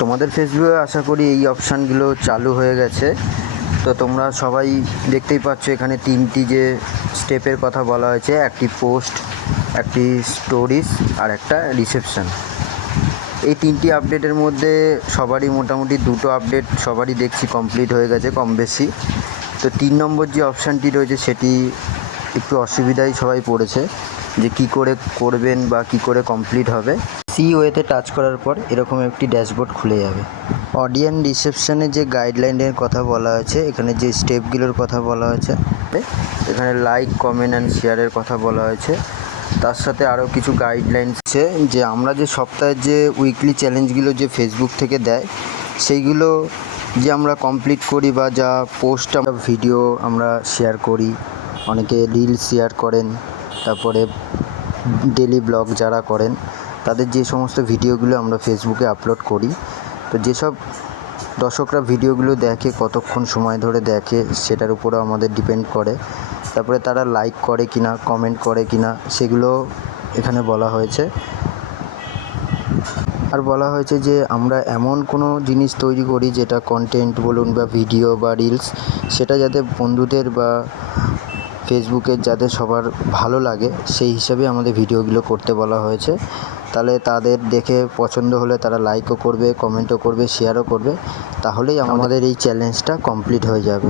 তোমাদের ফেসবুকে আশা করি এই অপশানগুলো চালু হয়ে গেছে। তো তোমরা সবাই দেখতেই পাচ্ছ এখানে 3টি যে স্টেপের কথা বলা হয়েছে, একটি পোস্ট, একটি স্টোরিজ আর একটা রিসেপশন। এই 3টি আপডেটের মধ্যে সবারই মোটামুটি 2টো আপডেট সবারই দেখছি কমপ্লিট হয়ে গেছে কম বেশি। তো 3 নম্বর যে অপশানটি রয়েছে সেটি একটু অসুবিধায় সবাই পড়েছে যে কী করে করবেন বা কী করে কমপ্লিট হবে। ওয়েতে টাচ করার পর এরকম একটি ড্যাশবোর্ড খুলে যাবে। অডিয়েন্স রিসেপশনে যে গাইডলাইনের কথা বলা হয়েছে, এখানে যে স্টেপগুলোর কথা বলা হয়েছে, এখানে লাইক, কমেন্ট অ্যান্ড শেয়ারের কথা বলা হয়েছে। তার সাথে আরও কিছু গাইডলাইন আছে যে আমরা যে সপ্তাহের যে উইকলি চ্যালেঞ্জগুলো যে ফেসবুক থেকে দেয় সেইগুলো যে আমরা কমপ্লিট করি বা যা পোস্ট, আমরা ভিডিও আমরা শেয়ার করি, অনেকে রিলস শেয়ার করেন, তারপরে ডেলি ব্লগ যারা করেন তাদের যে সমস্ত ভিডিওগুলো আমরা ফেসবুকে আপলোড করি, তো যেসব দর্শকরা ভিডিওগুলো দেখে, কতক্ষণ সময় ধরে দেখে সেটার উপরও আমাদের ডিপেন্ড করে। তারপরে তারা লাইক করে কিনা, কমেন্ট করে কিনা সেগুলো এখানে বলা হয়েছে। আর বলা হয়েছে যে আমরা এমন কোনো জিনিস তৈরি করি যেটা কন্টেন্ট বলুন বা ভিডিও বা রিলস, সেটা যাতে বন্ধুদের বা ফেসবুকের যাদের সবার ভালো লাগে সেই হিসাবে আমাদের ভিডিওগুলো করতে বলা হয়েছে। তাহলে তাদের দেখে পছন্দ হলে তারা লাইকও করবে, কমেন্টও করবে, শেয়ারও করবে, তাহলেই আমাদের এই চ্যালেঞ্জটা কমপ্লিট হয়ে যাবে।